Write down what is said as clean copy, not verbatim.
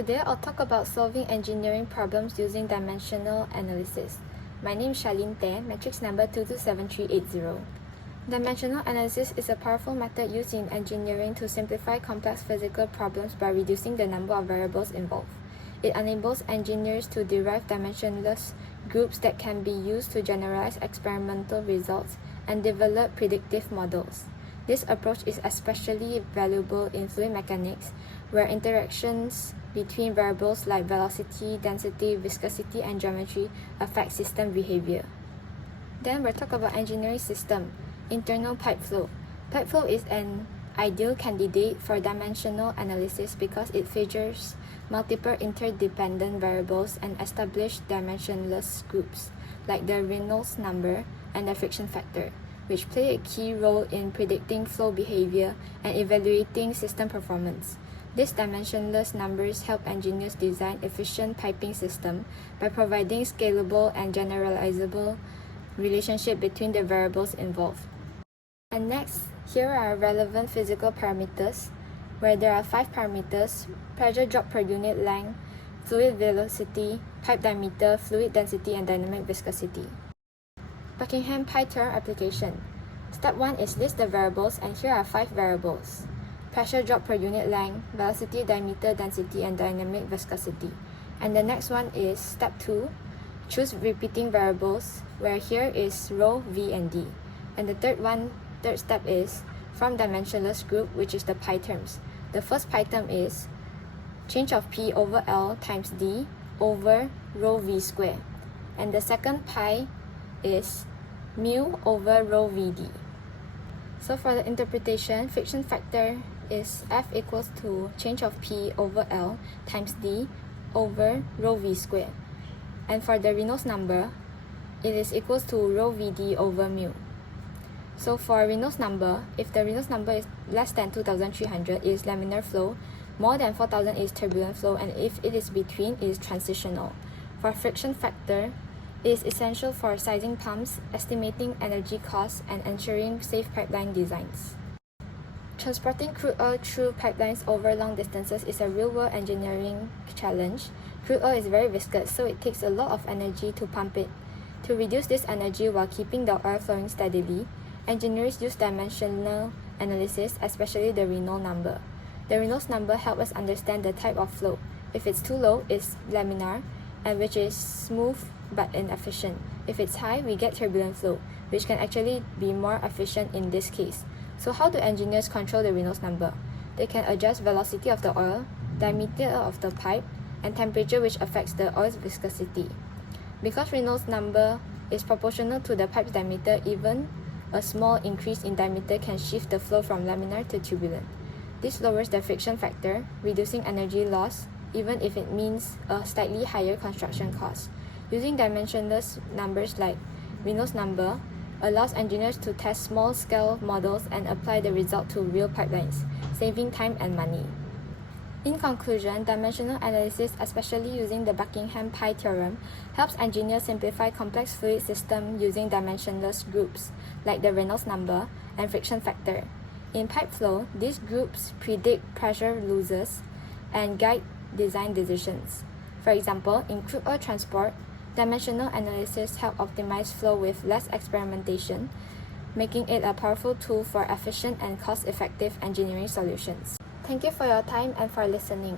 Today I'll talk about solving engineering problems using dimensional analysis. My name is CHARLENE TEH, matrix number 227380. Dimensional analysis is a powerful method used in engineering to simplify complex physical problems by reducing the number of variables involved. It enables engineers to derive dimensionless groups that can be used to generalize experimental results and develop predictive models. This approach is especially valuable in fluid mechanics, where interactions between variables like velocity, density, viscosity, and geometry affect system behavior. Then we'll talk about engineering system, internal pipe flow. Pipe flow is an ideal candidate for dimensional analysis because it features multiple interdependent variables and established dimensionless groups like the Reynolds number and the friction factor, which play a key role in predicting flow behavior and evaluating system performance. These dimensionless numbers help engineers design efficient piping systems by providing scalable and generalizable relationship between the variables involved. And next, here are relevant physical parameters, where there are 5 parameters: pressure drop per unit length, fluid velocity, pipe diameter, fluid density, and dynamic viscosity. Buckingham Pi theorem application. Step 1 is list the variables, and here are 5 variables: pressure drop per unit length, velocity, diameter, density, and dynamic viscosity. And the next one is step 2, choose repeating variables, where here is rho, v, and d. And the third step is from dimensionless group, which is the pi terms. The first pi term is change of p over L times d over rho v square. And the second pi is mu over rho vd. So for the interpretation, friction factor is F equals to change of P over L times D over rho V squared. And for the Reynolds number, it is equals to rho Vd over mu. So for Reynolds number, if the Reynolds number is less than 2300, it is laminar flow, more than 4000 is turbulent flow, and if it is between, it is transitional. For friction factor, it is essential for sizing pumps, estimating energy costs, and ensuring safe pipeline designs. Transporting crude oil through pipelines over long distances is a real-world engineering challenge. Crude oil is very viscous, so it takes a lot of energy to pump it. To reduce this energy while keeping the oil flowing steadily, engineers use dimensional analysis, especially the Reynolds number. The Reynolds number helps us understand the type of flow. If it's too low, it's laminar, and which is smooth but inefficient. If it's high, we get turbulent flow, which can actually be more efficient in this case. So how do engineers control the Reynolds number? They can adjust velocity of the oil, diameter of the pipe, and temperature, which affects the oil's viscosity. Because Reynolds number is proportional to the pipe's diameter, even a small increase in diameter can shift the flow from laminar to turbulent. This lowers the friction factor, reducing energy loss, even if it means a slightly higher construction cost. Using dimensionless numbers like Reynolds number allows engineers to test small-scale models and apply the result to real pipelines, saving time and money. In conclusion, dimensional analysis, especially using the Buckingham Pi theorem, helps engineers simplify complex fluid systems using dimensionless groups, like the Reynolds number and friction factor. In pipe flow, these groups predict pressure losses and guide design decisions. For example, in crude oil transport, dimensional analysis helps optimize flow with less experimentation, making it a powerful tool for efficient and cost-effective engineering solutions. Thank you for your time and for listening.